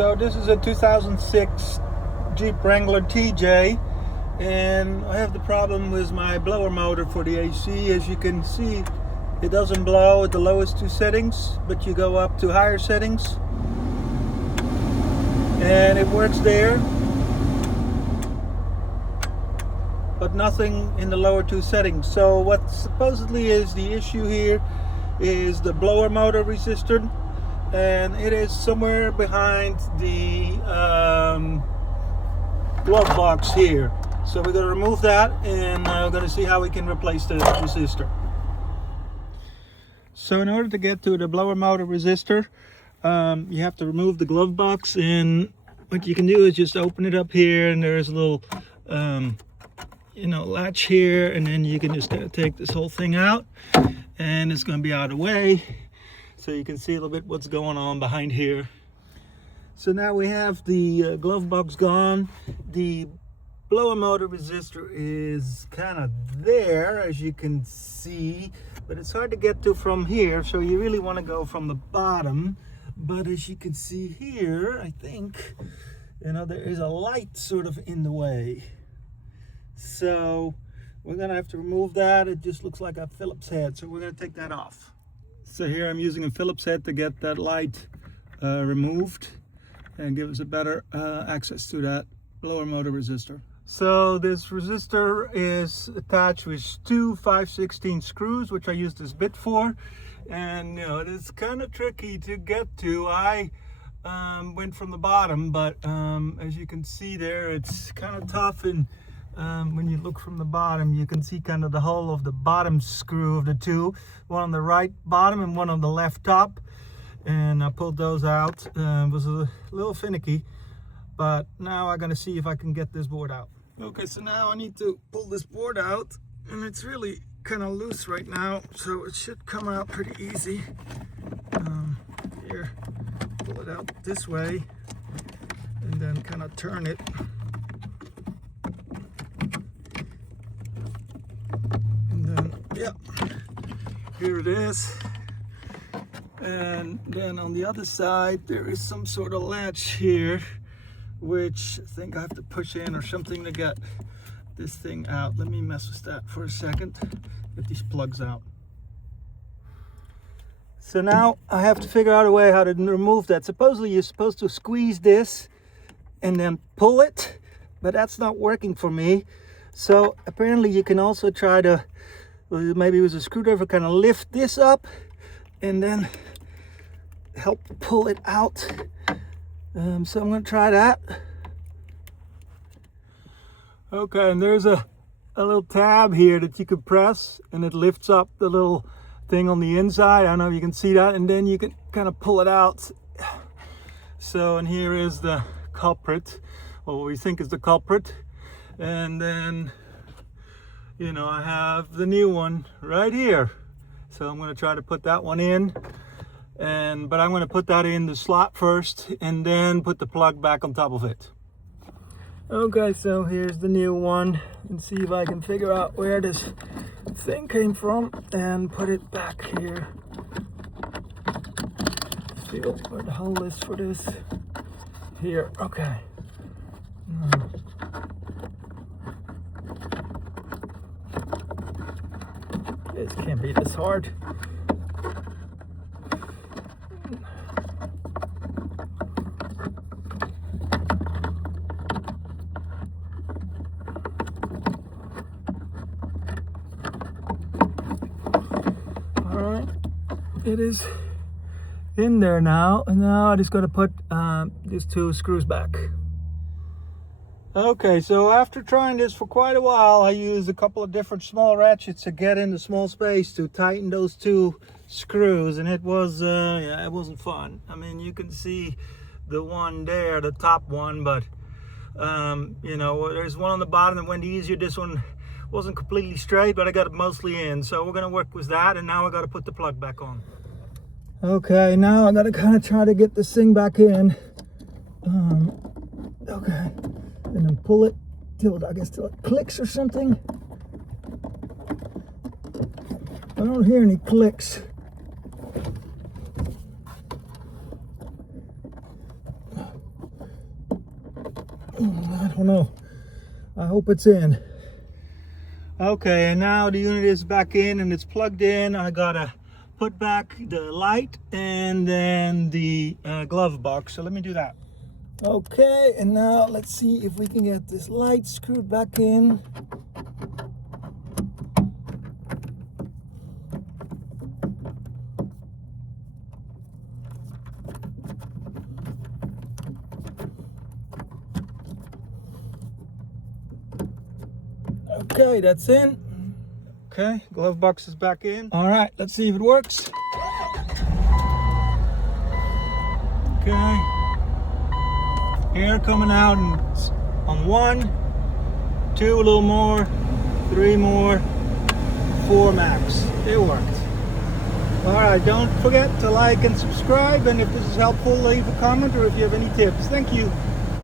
So this is a 2006 Jeep Wrangler TJ, and I have the problem with my blower motor for the AC. As you can see, it doesn't blow at the lowest two settings, but you go up to higher settings and it works there, but nothing in the lower two settings. So what supposedly is the issue here is the blower motor resistor, and it is somewhere behind the glove box here. So we're going to remove that, and we're going to see how we can replace the resistor. So in order to get to the blower motor resistor, you have to remove the glove box, and what you can do is just open it up here, and there's a little latch here, and then you can just kind of take this whole thing out, and it's going to be out of the way so you can see a little bit what's going on behind here. So now we have the glove box gone. The blower motor resistor is kind of there, as you can see, but it's hard to get to from here, so you really want to go from the bottom. But as you can see here, I think there is a light sort of in the way, so we're gonna have to remove that. It just looks like a Phillips head, so we're gonna take that off. So here I'm using a Phillips head to get that light removed and give us a better access to that blower motor resistor. So this resistor is attached with two 5/16 screws, which I used this bit for, and it's kind of tricky to get to. I went from the bottom, but as you can see there, it's kind of tough, and when you look from the bottom, you can see kind of the hole of the bottom screw of the two, one on the right bottom and one on the left top, and I pulled those out. It was a little finicky, but now I'm gonna see if I can get this board out. Okay, so now I need to pull this board out, and it's really kind of loose right now, so it should come out pretty easy. Here, pull it out this way and then kind of turn it. Yeah, here it is. And then on the other side there is some sort of latch here, which I think I have to push in or something to get this thing out. Let me mess with that for a second, get these plugs out. So now I have to figure out a way how to remove that. Supposedly you're supposed to squeeze this and then pull it, but that's not working for me. So apparently you can also try to, maybe with a screwdriver, kind of lift this up and then help pull it out. So I'm going to try that. Okay, and there's a little tab here that you can press, and it lifts up the little thing on the inside. I don't know if you can see that, and then you can kind of pull it out. So, and here is the culprit, or what we think is the culprit. And then I have the new one right here, so I'm going to try to put that one in, but I'm going to put that in the slot first and then put the plug back on top of it. Okay, so here's the new one, and see if I can figure out where this thing came from and put it back here. Feel where the hole is for this. Here, okay. This can't be this hard. Alright, it is in there now, and now I just got to put these two screws back. Okay, so after trying this for quite a while, I used a couple of different small ratchets to get in the small space to tighten those two screws, and it was it wasn't fun. I mean, you can see the one there, the top one, but there's one on the bottom that went easier. This one wasn't completely straight, but I got it mostly in, so we're gonna work with that. And now I got to put the plug back on. Okay, now I got to kind of try to get this thing back in. Okay, and then pull it till it clicks or something. I don't hear any clicks. I don't know. I hope it's in. Okay, and now the unit is back in and it's plugged in. I gotta put back the light and then the glove box. So let me do that. Okay, and now let's see if we can get this light screwed back in. Okay, that's in. Okay, glove box is back in. All right, let's see if it works. Okay, air coming out on 1, 2, a little more, 3 more, 4 max. It worked. All right, don't forget to like and subscribe, and if this is helpful, leave a comment or if you have any tips. Thank you.